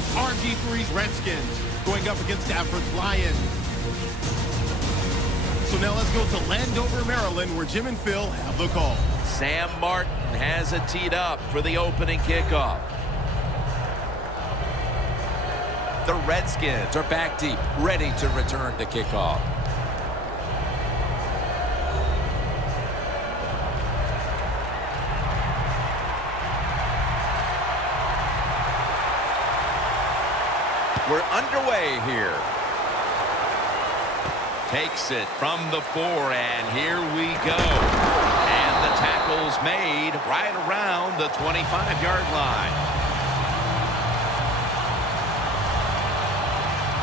It's RG3's Redskins going up against Stafford's Lions. So now let's go to Landover, Maryland, where Jim and Phil have the call. Sam Martin has it teed up for the opening kickoff. The Redskins are back deep, ready to return to kickoff. We're underway here. Takes it from the 4, and here we go. And the tackle's made right around the 25-yard line.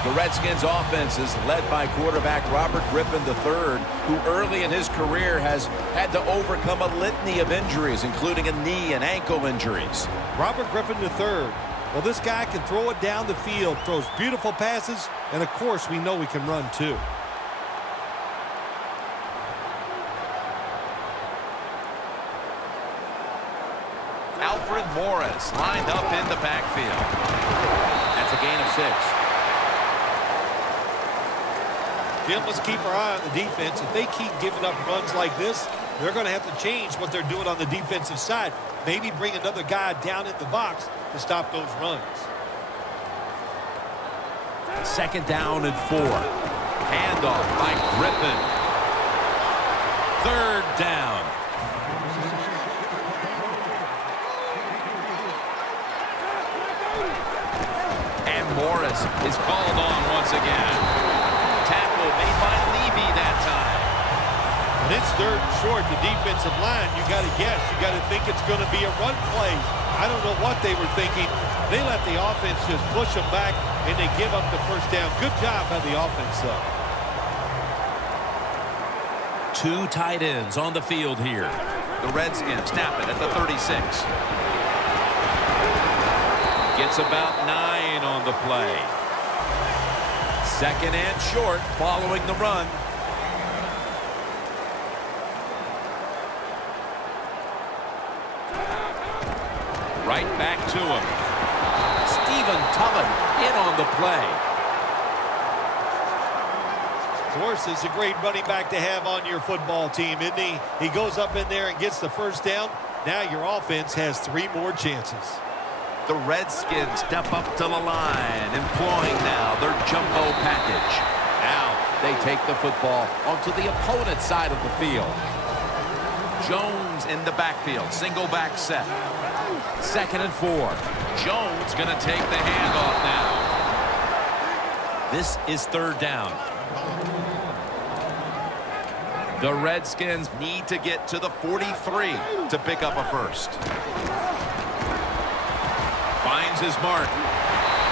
The Redskins offense is led by quarterback Robert Griffin III, who early in his career has had to overcome a litany of injuries, including a knee and ankle injuries. Robert Griffin III. Well, this guy can throw it down the field, throws beautiful passes, and of course we know he can run too. Alfred Morris lined up in the backfield. That's a gain of 6. Jim, let's keep our eye on the defense. If they keep giving up runs like this, they're going to have to change what they're doing on the defensive side. Maybe bring another guy down in the box to stop those runs. 2nd down and 4. Handoff by Griffin. 3rd down. And Morris is called on once again. Tackle made by Levy that time. And it's 3rd and short. The defensive line, you got to guess. You got to think it's going to be a run play. I don't know what they were thinking. They let the offense just push them back, and they give up the 1st down. Good job by the offense, though. 2 tight ends on the field here. The Redskins snap it at the 36. Gets about 9 on the play. 2nd and short following the run. Right back to him. Stephen Tullen in on the play. Of course, it's a great running back to have on your football team, isn't he? He goes up in there and gets the 1st down. Now your offense has 3 more chances. The Redskins step up to the line, employing now their jumbo package. Now they take the football onto the opponent's side of the field. Jones in the backfield, single back set. 2nd and 4. Jones going to take the handoff now. This is 3rd down. The Redskins need to get to the 43 to pick up a 1st. Finds his mark.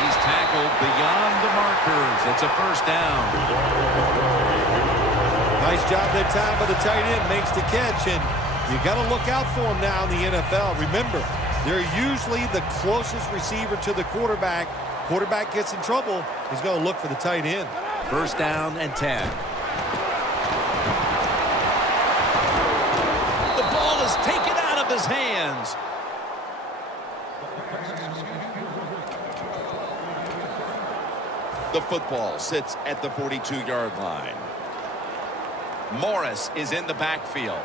He's tackled beyond the markers. It's a 1st down. Nice job that time by the tight end. Makes the catch, and you got to look out for him now in the NFL. Remember, they're usually the closest receiver to the quarterback. Quarterback gets in trouble, he's going to look for the tight end. 1st down and 10. The ball is taken out of his hands. The football sits at the 42-yard line. Morris is in the backfield.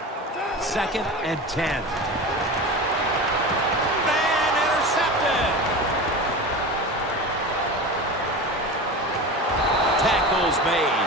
2nd and 10. And intercepted. Tackles made.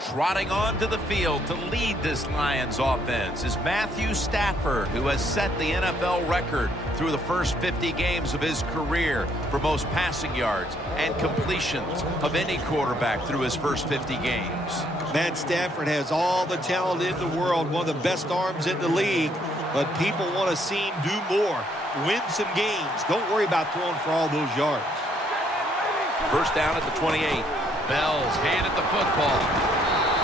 Trotting onto the field to lead this Lions offense is Matthew Stafford, who has set the NFL record through the first 50 games of his career for most passing yards and completions of any quarterback through his first 50 games. Matt Stafford has all the talent in the world, one of the best arms in the league, but people want to see him do more, win some games. Don't worry about throwing for all those yards. 1st down at the 28. Bell's handed the football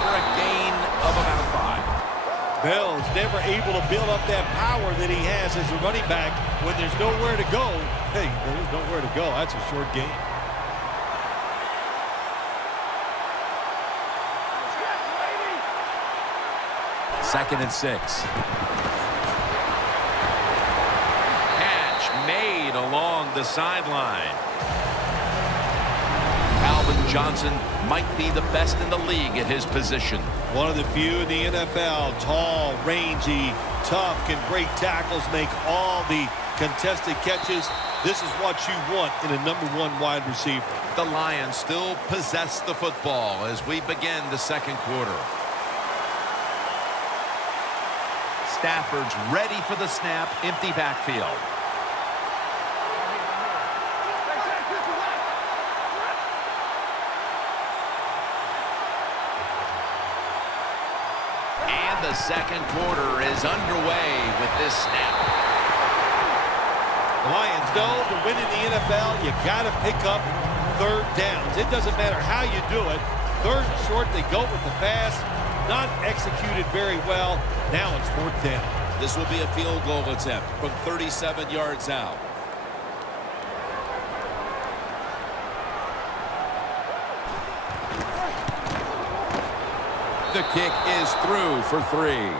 for a gain of about 5. Bell's never able to build up that power that he has as a running back when there's nowhere to go. Hey, there's nowhere to go. That's a short game. Second and 6. right along the sideline. Calvin Johnson might be the best in the league at his position. One of the few in the NFL, tall, rangy, tough, can break tackles, make all the contested catches. This is what you want in a #1 wide receiver. The Lions still possess the football as we begin the second quarter. Stafford's ready for the snap, empty backfield. And the second quarter is underway with this snap. The Lions know to win in the NFL, you got to pick up third downs. It doesn't matter how you do it. Third and short, they go with the pass. Not executed very well. Now it's fourth down. This will be a field goal attempt from 37 yards out. The kick is through for 3.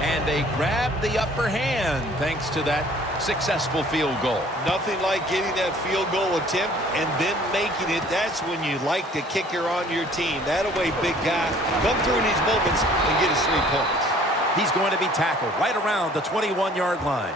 And they grab the upper hand thanks to that successful field goal. Nothing like getting that field goal attempt and then making it. That's when you like the kicker on your team. That away, big guy. Come through in these moments and get us 3 points. He's going to be tackled right around the 21-yard line.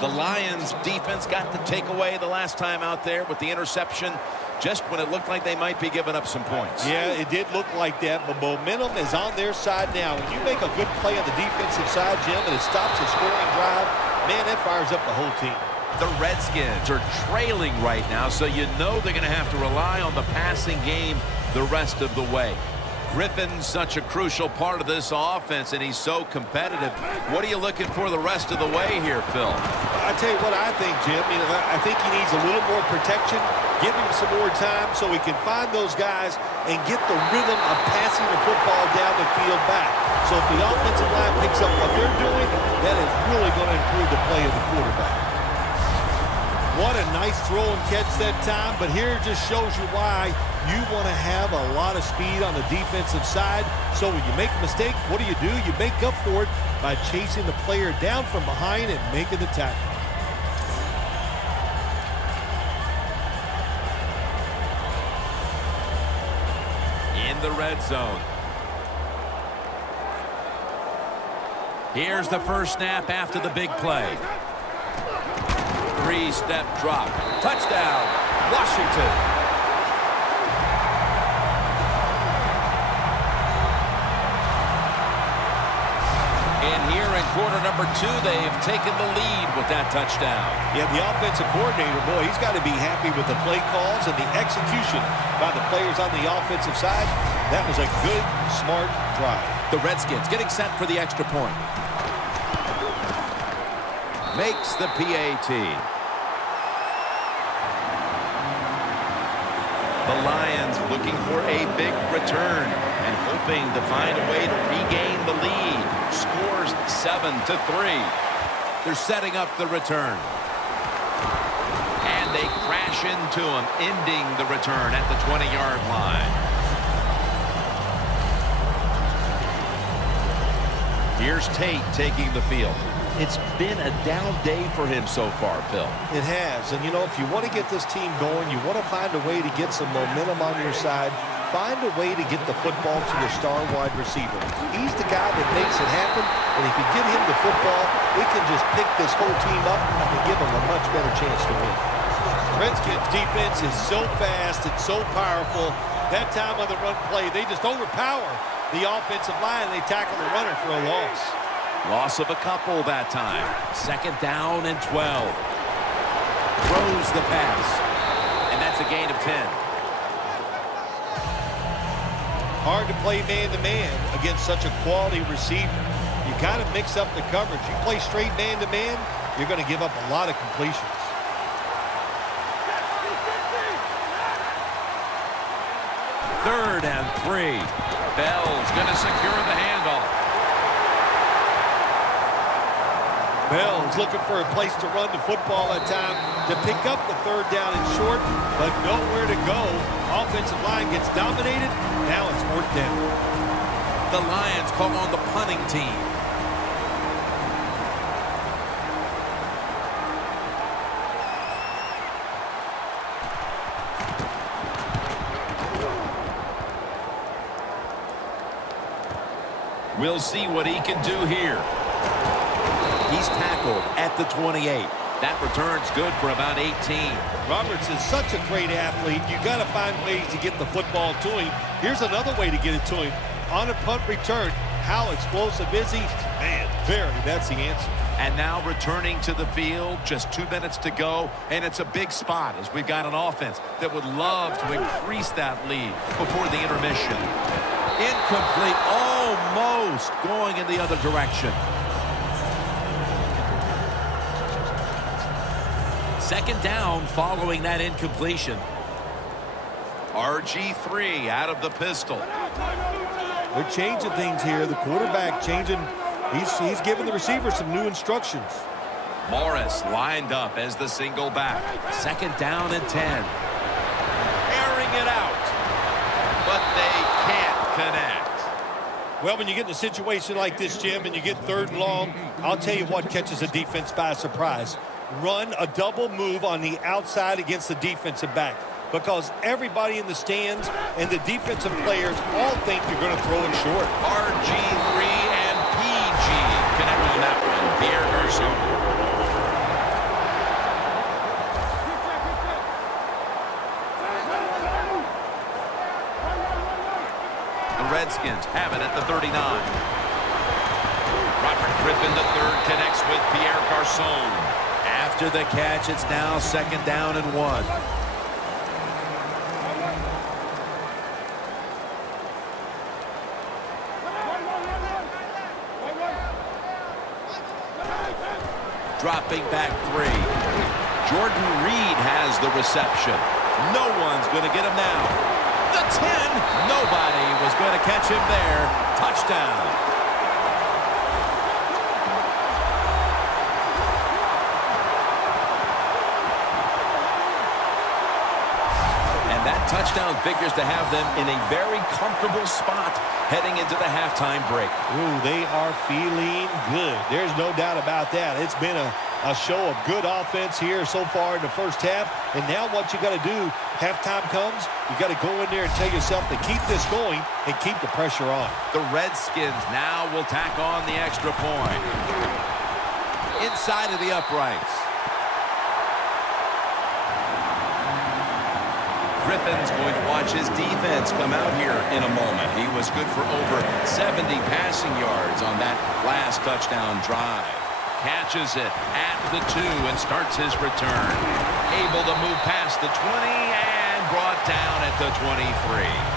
The Lions defense got the takeaway the last time out there with the interception just when it looked like they might be giving up some points. Yeah, it did look like that, but momentum is on their side now. When you make a good play on the defensive side, Jim, and it stops a scoring drive, man, that fires up the whole team. The Redskins are trailing right now, so you know they're going to have to rely on the passing game the rest of the way. Griffin's such a crucial part of this offense, and he's so competitive. What are you looking for the rest of the way here, Phil? I tell you what I think, Jim. I think he needs a little more protection. Give him some more time so he can find those guys and get the rhythm of passing the football down the field back. So if the offensive line picks up what they're doing, that is really going to improve the play of the quarterback. What a nice throw and catch that time, but here it just shows you why you want to have a lot of speed on the defensive side. So when you make a mistake, what do? You make up for it by chasing the player down from behind and making the tackle. In the red zone. Here's the first snap after the big play. 3-step drop. Touchdown, Washington. And here in quarter number 2, they've taken the lead with that touchdown. Yeah, the offensive coordinator, boy, he's got to be happy with the play calls and the execution by the players on the offensive side. That was a good, smart drive. The Redskins getting set for the extra point. Makes the PAT. The Lions looking for a big return and hoping to find a way to regain the lead. Scores 7-3. They're setting up the return. And they crash into him, ending the return at the 20-yard line. Here's Tate taking the field. It's been a down day for him so far, Phil. It has. And, you know, if you want to get this team going, you want to find a way to get some momentum on your side. Find a way to get the football to your star wide receiver. He's the guy that makes it happen. And if you get him the football, we can just pick this whole team up and give them a much better chance to win. Redskins defense is so fast and so powerful. That time on the run play, they just overpower the offensive line. They tackle the runner for a loss. Loss of a couple that time. 2nd down and 12. Throws the pass. And that's a gain of 10. Hard to play man-to-man against such a quality receiver. You got to mix up the coverage. You play straight man-to-man, you're going to give up a lot of completions. Third and 3. Bell's going to secure the handoff. Bell's looking for a place to run the football that time to pick up the 3rd down and short, but nowhere to go. Offensive line gets dominated. Now it's 4th down. The Lions call on the punting team. We'll see what he can do here. He's tackled at the 28. That return's good for about 18. Roberts is such a great athlete. You got to find ways to get the football to him. Here's another way to get it to him. On a punt return, how explosive is he? Man, that's the answer. And now returning to the field, just 2 minutes to go, and it's a big spot as we've got an offense that would love to increase that lead before the intermission. Incomplete, almost going in the other direction. Second down following that incompletion. RG3 out of the pistol. They're changing things here. The quarterback changing. He's giving the receiver some new instructions. Morris lined up as the single back. Second down and 10. Airing it out. But they can't connect. Well, when you get in a situation like this, Jim, and you get third and long, I'll tell you what catches a defense by surprise. Run a double move on the outside against the defensive back, because everybody in the stands and the defensive players all think you're going to throw it short. RG3 and PG connect on that one. Pierre Garçon. The Redskins have it at the 39. Robert Griffin III connects with Pierre Garçon. After the catch, it's now second down and 1. Dropping back 3. Jordan Reed has the reception. No one's going to get him now. The 10. Nobody was going to catch him there. Touchdown. That touchdown figures to have them in a very comfortable spot heading into the halftime break. Ooh, they are feeling good. There's no doubt about that. It's been a show of good offense here so far in the first half. And now what you got to do, halftime comes, you got to go in there and tell yourself to keep this going and keep the pressure on. The Redskins now will tack on the extra point. Inside of the uprights. Griffin's going to watch his defense come out here in a moment. He was good for over 70 passing yards on that last touchdown drive. Catches it at the 2 and starts his return. Able to move past the 20 and brought down at the 23.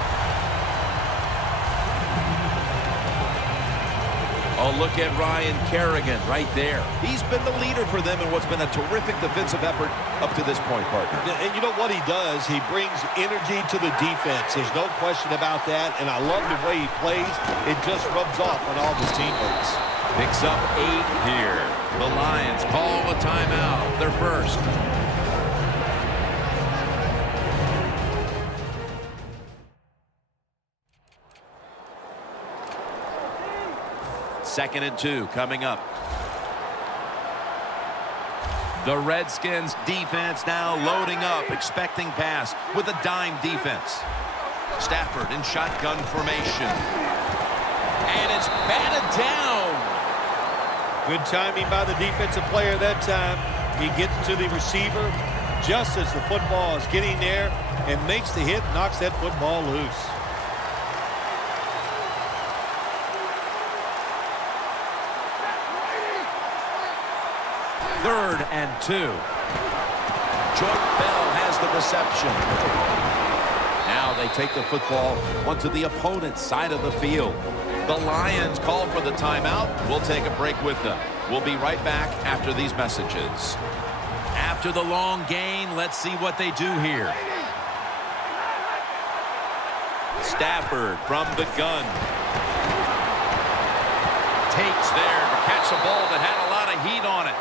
Oh, look at Ryan Kerrigan right there. He's been the leader for them in what's been a terrific defensive effort up to this point, partner. And you know what he does? He brings energy to the defense. There's no question about that, and I love the way he plays. It just rubs off on all his teammates. Picks up 8 here. The Lions call a timeout. Their first. Second and 2 coming up. The Redskins defense now loading up, expecting pass with a dime defense. Stafford in shotgun formation. And it's batted down. Good timing by the defensive player that time. He gets to the receiver just as the football is getting there and makes the hit, knocks that football loose. Third and 2. Jordan Bell has the reception. Now they take the football onto the opponent's side of the field. The Lions call for the timeout. We'll take a break with them. We'll be right back after these messages. After the long gain, let's see what they do here. Stafford from the gun. Takes there to catch a ball that had a lot of heat on it.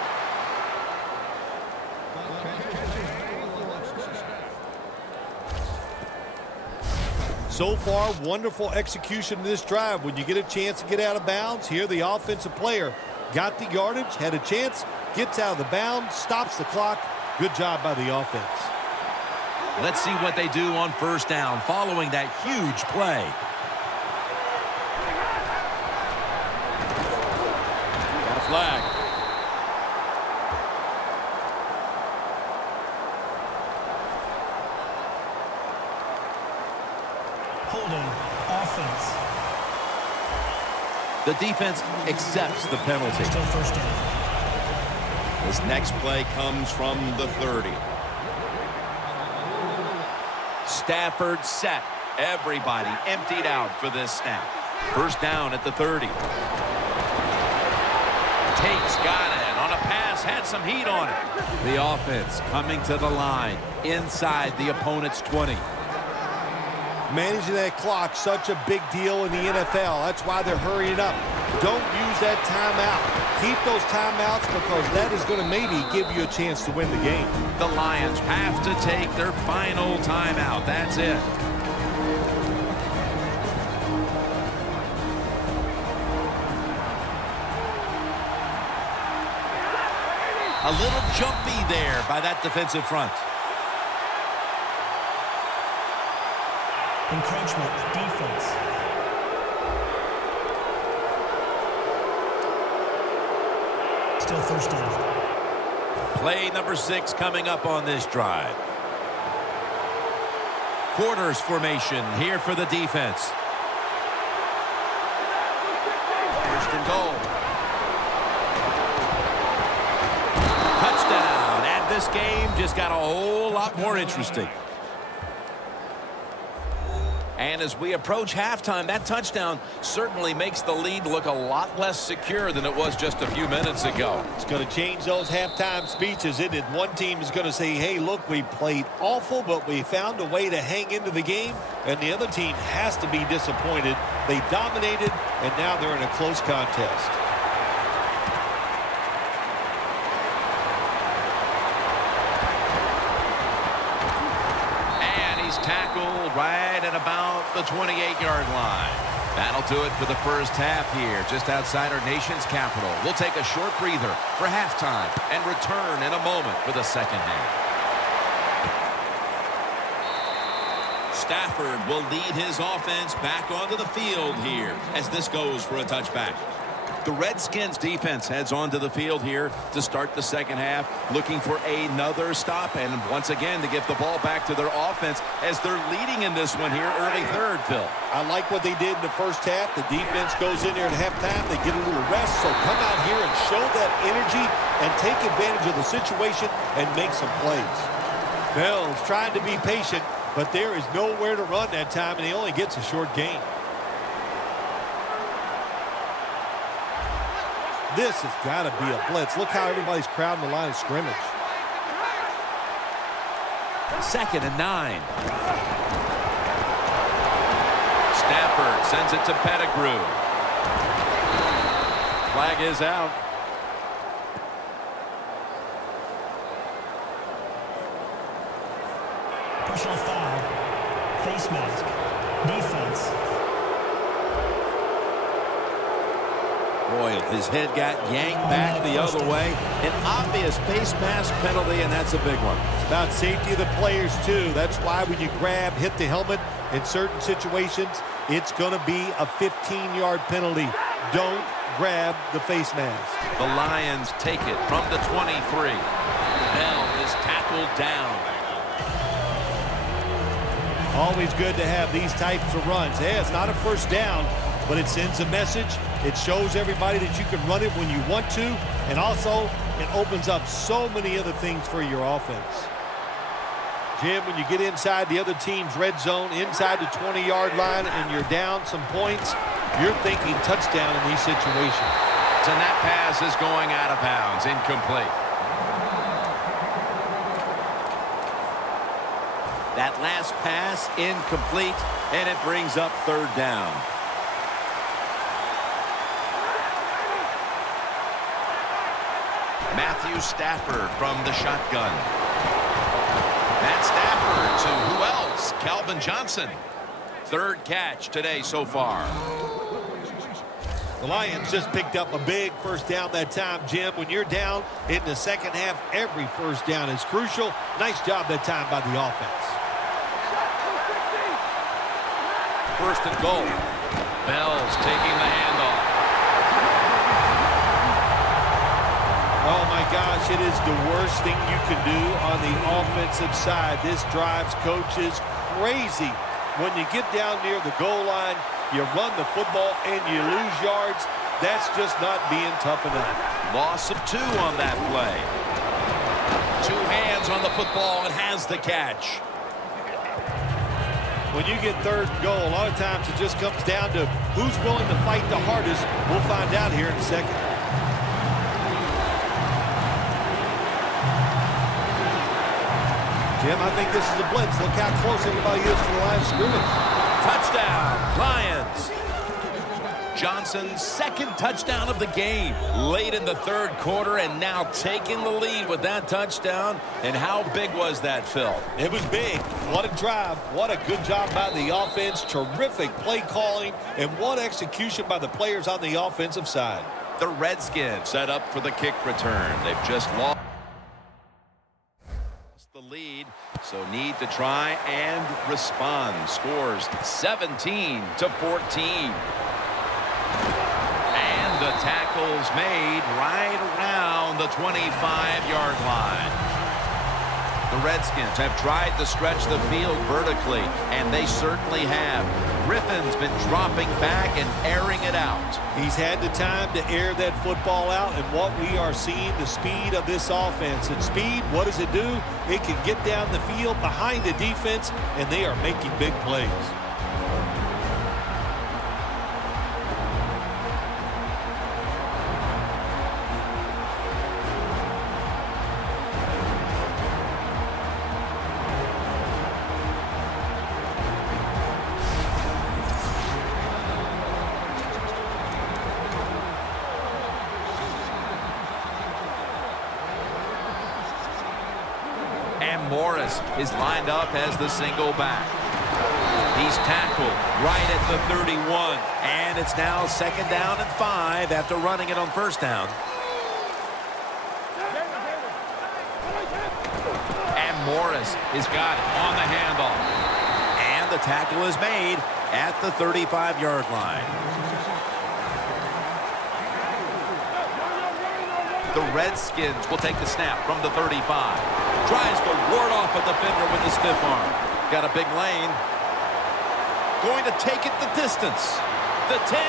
So far, wonderful execution in this drive. When you get a chance to get out of bounds, here the offensive player got the yardage, had a chance, gets out of the bounds, stops the clock. Good job by the offense. Let's see what they do on first down following that huge play. Got a flag. Holding offense. The defense accepts the penalty. Still first down. This next play comes from the 30. Stafford set. Everybody emptied out for this snap. First down at the 30. Tate's got it on a pass, had some heat on it. The offense coming to the line inside the opponent's 20. Managing that clock, such a big deal in the NFL. That's why they're hurrying up. Don't use that timeout. Keep those timeouts because that is going to maybe give you a chance to win the game. The Lions have to take their final timeout. That's it. A little jumpy there by that defensive front. Encroachment defense. Still first down. Play number 6 coming up on this drive. Quarters formation here for the defense. First and goal. Touchdown. And this game just got a whole lot more interesting. And as we approach halftime, that touchdown certainly makes the lead look a lot less secure than it was just a few minutes ago. It's going to change those halftime speeches, isn't it? One team is going to say, hey, look, we played awful, but we found a way to hang into the game. And the other team has to be disappointed. They dominated, and now they're in a close contest. Tackled right at about the 28-yard line. That'll do it for the first half here, just outside our nation's capital. We'll take a short breather for halftime and return in a moment for the second half. Stafford will lead his offense back onto the field here as this goes for a touchback. The Redskins defense heads onto the field here to start the second half, looking for another stop and once again to give the ball back to their offense as they're leading in this one here early third, Phil. I like what they did in the first half. The defense goes in there at halftime. They get a little rest, so come out here and show that energy and take advantage of the situation and make some plays. Bell's trying to be patient, but there is nowhere to run that time, and he only gets a short gain. This has got to be a blitz. Look how everybody's crowding the line of scrimmage. 2nd and 9. Stafford sends it to Pettigrew. Flag is out. Personal foul. Face mask. Defense. Boy, his head got yanked back the other way. An obvious face mask penalty, and that's a big one. It's about safety of the players, too. That's why when you grab, hit the helmet in certain situations, it's going to be a 15-yard penalty. Don't grab the face mask. The Lions take it from the 23. Bell is tackled down. Always good to have these types of runs. Yeah, it's not a first down, but it sends a message. It shows everybody that you can run it when you want to, and also it opens up so many other things for your offense. Jim, when you get inside the other team's red zone, inside the 20-yard line, and you're down some points, you're thinking touchdown in these situations. And that pass is going out of bounds, incomplete. That last pass incomplete, and it brings up third down. Matthew Stafford from the shotgun. Matt Stafford to who else? Calvin Johnson. third catch today so far. The Lions just picked up a big first down that time, Jim. When you're down in the second half, every first down is crucial. Nice job that time by the offense. First and goal. Bell's taking the handoff. Oh, my gosh, it is the worst thing you can do on the offensive side. This drives coaches crazy. When you get down near the goal line, you run the football and you lose yards. That's just not being tough enough. Loss of 2 on that play. 2 hands on the football and has the catch. When you get third and goal, a lot of times it just comes down to who's willing to fight the hardest. We'll find out here in a second. Jim, I think this is a blitz. Look how close everybody is to the line of scrimmage. Touchdown, Lions. Johnson's second touchdown of the game. Late in the third quarter and now taking the lead with that touchdown. And how big was that, Phil? It was big. What a drive. What a good job by the offense. Terrific play calling. And what execution by the players on the offensive side. The Redskins set up for the kick return. They've just lost the lead, so need to try and respond. Scores 17-14. And the tackle's made right around the 25-yard line. The Redskins have tried to stretch the field vertically, and they certainly have. Griffin's been dropping back and airing it out. He's had the time to air that football out, and what we are seeing, the speed of this offense. And speed, what does it do? It can get down the field behind the defense, and they are making big plays. Morris is lined up as the single back. He's tackled right at the 31, and it's now 2nd down and 5 after running it on first down. And Morris has got it on the handoff. And the tackle is made at the 35-yard line. The Redskins will take the snap from the 35. Tries to ward off a defender with the stiff arm. Got a big lane. Going to take it the distance. The 10,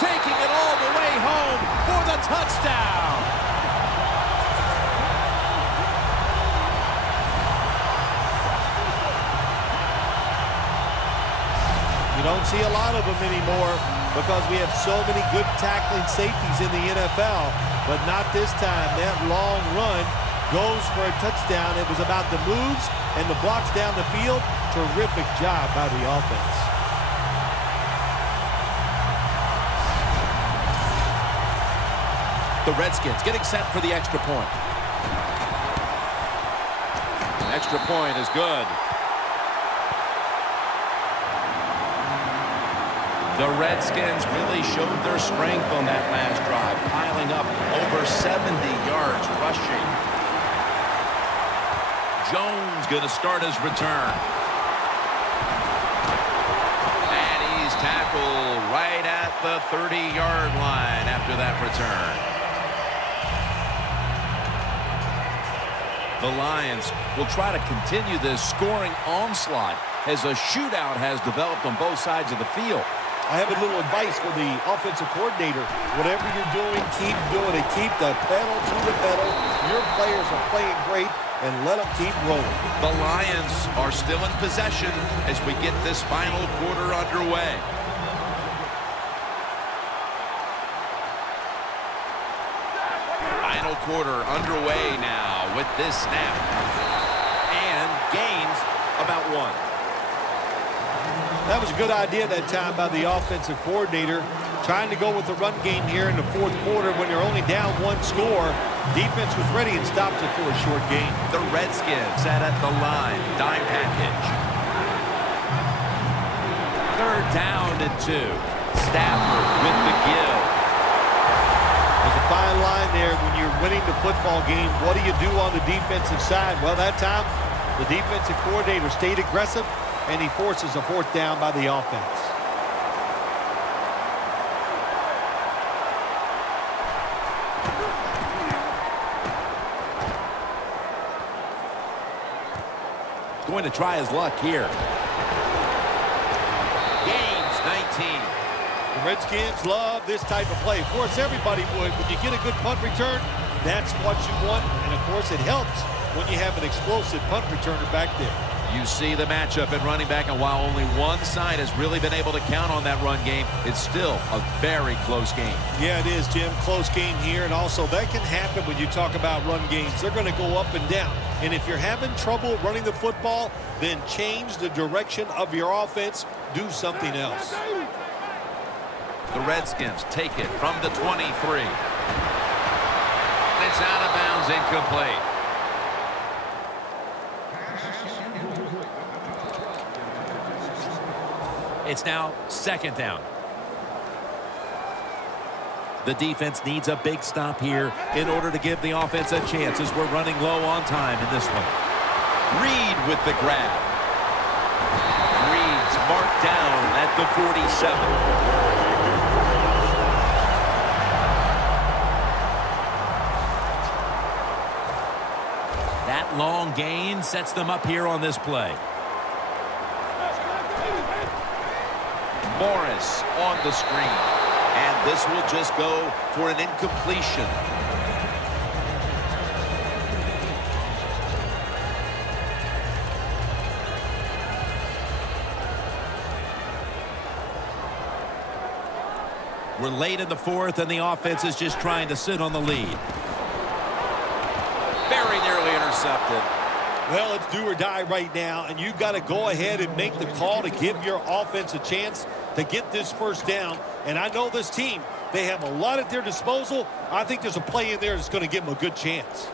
taking it all the way home for the touchdown. You don't see a lot of them anymore because we have so many good tackling safeties in the NFL, but not this time. That long run goes for a touchdown. It was about the moves and the blocks down the field. Terrific job by the offense. The Redskins getting set for the extra point. Extra point is good. The Redskins really showed their strength on that last drive, piling up over 70 yards rushing. Jones going to start his return. And he's tackled right at the 30-yard line after that return. The Lions will try to continue this scoring onslaught as a shootout has developed on both sides of the field. I have a little advice for the offensive coordinator. Whatever you're doing, keep doing it. Keep the pedal to the pedal. Your players are playing great, and let them keep rolling. The Lions are still in possession as we get this final quarter underway. Final quarter underway now with this snap. And gains about 1. That was a good idea that time by the offensive coordinator. Trying to go with the run game here in the fourth quarter when you're only down 1 score. Defense was ready and stopped it for a short gain. The Redskins set at the line. Dime package. 3rd down and 2. Stafford with the give. There's a fine line there when you're winning the football game. What do you do on the defensive side? Well, that time, the defensive coordinator stayed aggressive, and he forces a 4th down by the offense. Going to try his luck here. Gains 19. The Redskins love this type of play. Of course, everybody would. When you get a good punt return, that's what you want. And, of course, it helps when you have an explosive punt returner back there. You see the matchup at running back, and while only one side has really been able to count on that run game, it's still a very close game. Yeah, it is, Jim. Close game here, and also that can happen when you talk about run games. They're going to go up and down, and if you're having trouble running the football, then change the direction of your offense. Do something else. The Redskins take it from the 23. It's out of bounds, incomplete. It's now 2nd down. The defense needs a big stop here in order to give the offense a chance as we're running low on time in this one. Reed with the grab. Reed's marked down at the 47. That long gain sets them up here on this play. Morris on the screen, and this will just go for an incompletion. We're late in the 4th, and the offense is just trying to sit on the lead. Very nearly intercepted. Well, it's do or die right now, and you've got to go ahead and make the call to give your offense a chance to get this 1st down. And I know this team, they have a lot at their disposal. I think there's a play in there that's going to give them a good chance.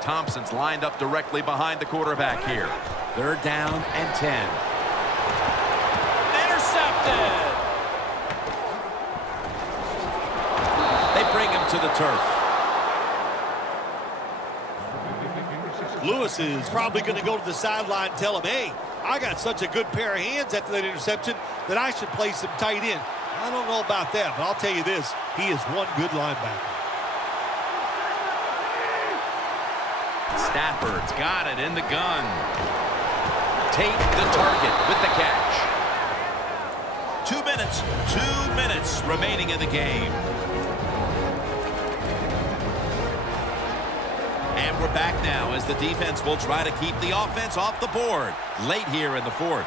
Thompson's lined up directly behind the quarterback here. 3rd down and 10. Intercepted! They bring him to the turf. Lewis is probably going to go to the sideline and tell him, hey, I got such a good pair of hands after that interception that I should play some tight end. I don't know about that, but I'll tell you this, he is one good linebacker. Stafford's got it in the gun. Tate the target with the catch. 2 minutes remaining in the game. And we're back now as the defense will try to keep the offense off the board late here in the 4th.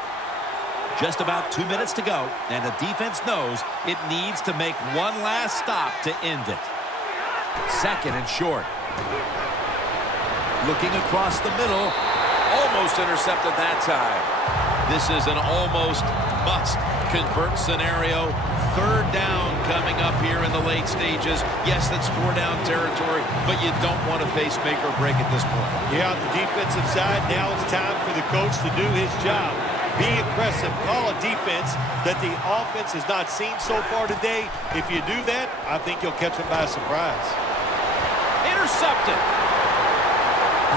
Just about 2 minutes to go, and the defense knows it needs to make one last stop to end it. 2nd and short. Looking across the middle, almost intercepted that time. This is an almost must-convert scenario. 3rd down coming up here in the late stages. Yes, that's 4-down territory, but you don't want to face make or break at this point. Yeah, on the defensive side, now it's time for the coach to do his job. Be aggressive. Call a defense that the offense has not seen so far today. If you do that, I think you'll catch them by surprise. Intercepted.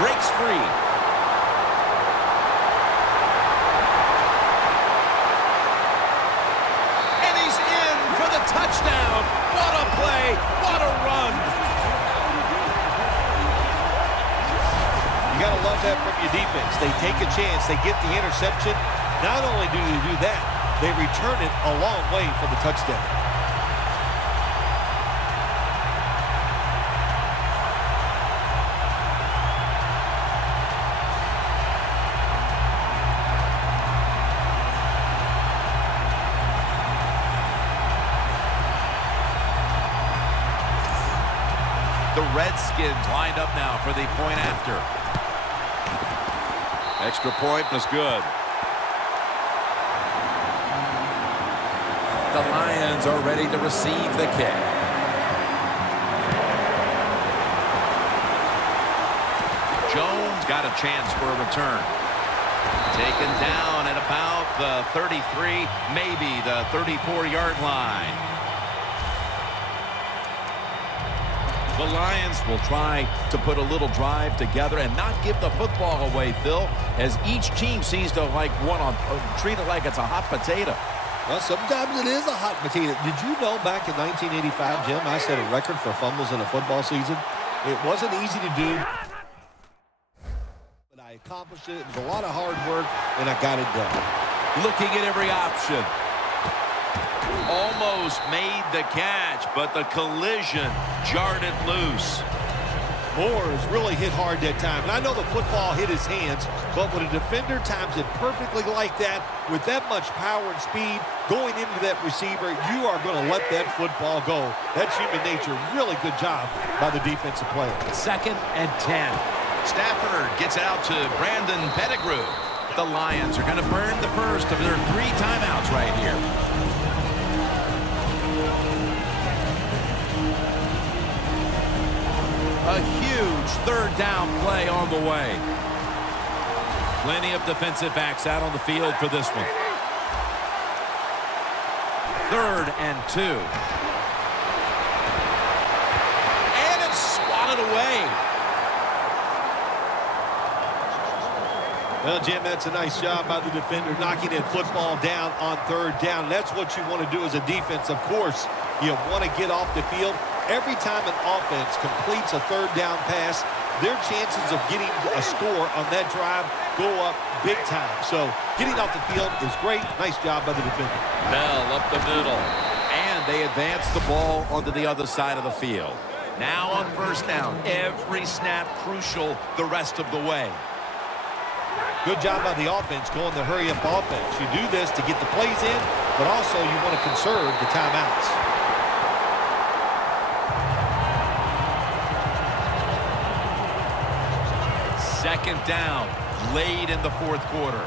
Breaks free. Touchdown. What a play. What a run. You got to love that from your defense. They take a chance. They get the interception. Not only do they do that, they return it a long way for the touchdown. The Redskins lined up now for the point after. Extra point was good. The Lions are ready to receive the kick. Jones got a chance for a return. Taken down at about the 33, maybe the 34-yard line. The Lions will try to put a little drive together and not give the football away, Phil, as each team seems to treat it like it's a hot potato. Well, sometimes it is a hot potato. Did you know back in 1985, Jim, I set a record for fumbles in a football season? It wasn't easy to do, but I accomplished it. It was a lot of hard work, and I got it done. Looking at every option. Almost made the catch, but the collision jarred it loose. Moores really hit hard that time. And I know the football hit his hands, but when a defender times it perfectly like that, with that much power and speed going into that receiver, you are going to let that football go. That's human nature. Really good job by the defensive player. 2nd and 10. Stafford gets out to Brandon Pettigrew. The Lions are going to burn the first of their 3 timeouts right here. A huge 3rd down play on the way. Plenty of defensive backs out on the field for this one. 3rd and 2. And it's swatted away. Well, Jim, that's a nice job by the defender knocking that football down on 3rd down. That's what you want to do as a defense. Of course, you want to get off the field. Every time an offense completes a 3rd down pass, their chances of getting a score on that drive go up big time. So getting off the field is great. Nice job by the defender. Bell up the middle. And they advance the ball onto the other side of the field. Now on 1st down. Every snap crucial the rest of the way. Good job by the offense going the hurry-up offense. You do this to get the plays in, but also you want to conserve the timeouts. 2nd down, late in the 4th quarter.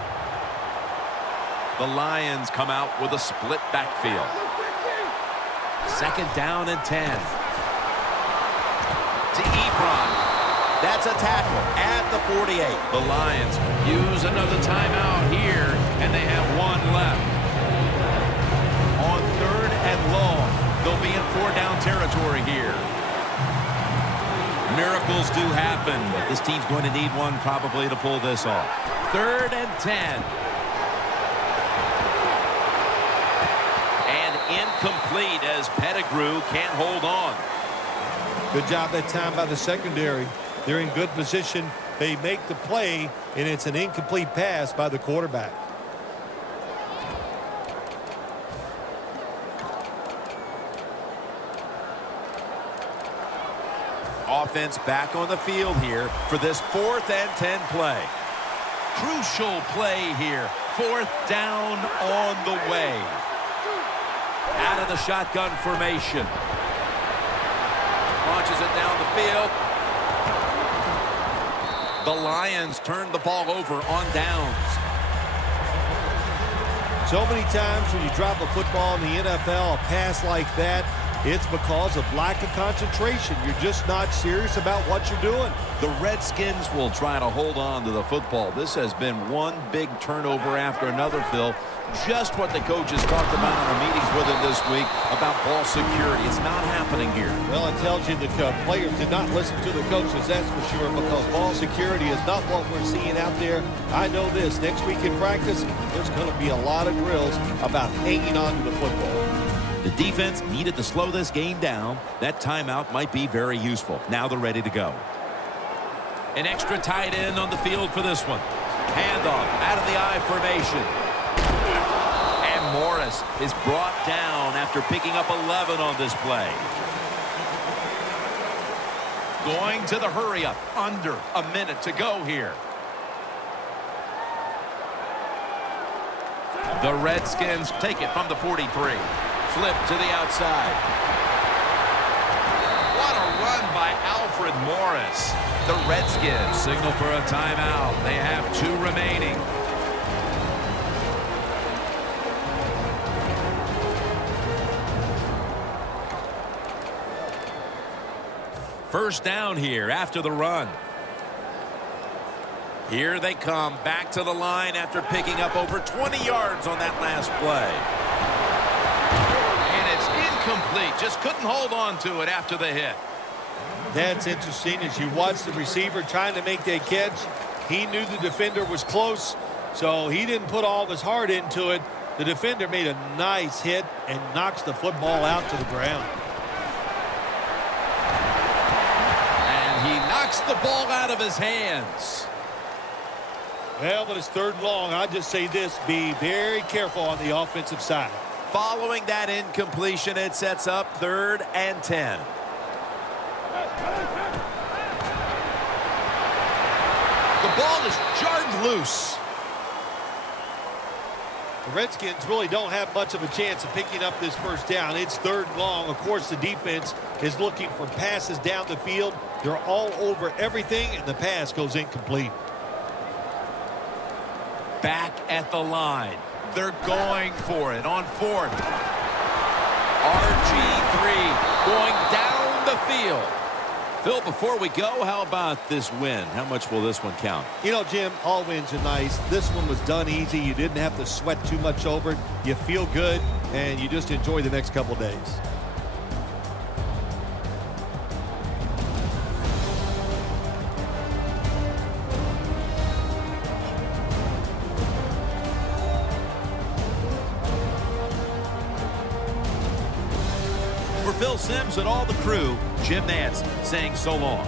The Lions come out with a split backfield. 2nd down and 10. To Ebron. That's a tackle at the 48. The Lions use another timeout here, and they have 1 left. On 3rd and long, they'll be in 4-down territory here. Miracles do happen, but this team's going to need one probably to pull this off. 3rd and 10. And incomplete as Pettigrew can't hold on. Good job that time by the secondary. They're in good position. They make the play, and it's an incomplete pass by the quarterback. Offense back on the field here for this 4th and 10 play. Crucial play here. 4th down on the way. Out of the shotgun formation. Launches it down the field. The Lions turn the ball over on downs. So many times when you drop a football in the NFL, a pass like that, it's because of lack of concentration. You're just not serious about what you're doing. The Redskins will try to hold on to the football. This has been one big turnover after another, Phil. Just what the coaches talked about in our meetings with him this week about ball security. It's not happening here. Well, it tells you that players did not listen to the coaches, that's for sure, because ball security is not what we're seeing out there. I know this. Next week in practice, there's going to be a lot of drills about hanging on to the football. The defense needed to slow this game down. That timeout might be very useful. Now they're ready to go. An extra tight end on the field for this one. Handoff out of the I formation. And Morris is brought down after picking up 11 on this play. Going to the hurry-up. Under a minute to go here. The Redskins take it from the 43. Flip to the outside. What a run by Alfred Morris. The Redskins signal for a timeout. They have 2 remaining. First down here after the run. Here they come back to the line after picking up over 20 yards on that last play. And it's incomplete. Just couldn't hold on to it after the hit. That's interesting. As you watch the receiver trying to make that catch, he knew the defender was close, so he didn't put all of his heart into it. The defender made a nice hit and knocks the football out to the ground. And he knocks the ball out of his hands. Well, but it's 3rd and long. I'd just say this, be very careful on the offensive side. Following that incompletion, it sets up 3rd and 10. The ball is jarred loose. The Redskins really don't have much of a chance of picking up this 1st down. It's 3rd and long. Of course, the defense is looking for passes down the field. They're all over everything, and the pass goes incomplete. Back at the line. They're going for it on 4th. RG3 going down the field. Phil, before we go, how about this win? How much will this one count? You know, Jim, all wins are nice. This one was done easy. You didn't have to sweat too much over it. You feel good, and you just enjoy the next couple days. For Phil Simms and all the crew, Jim Nantz saying so long.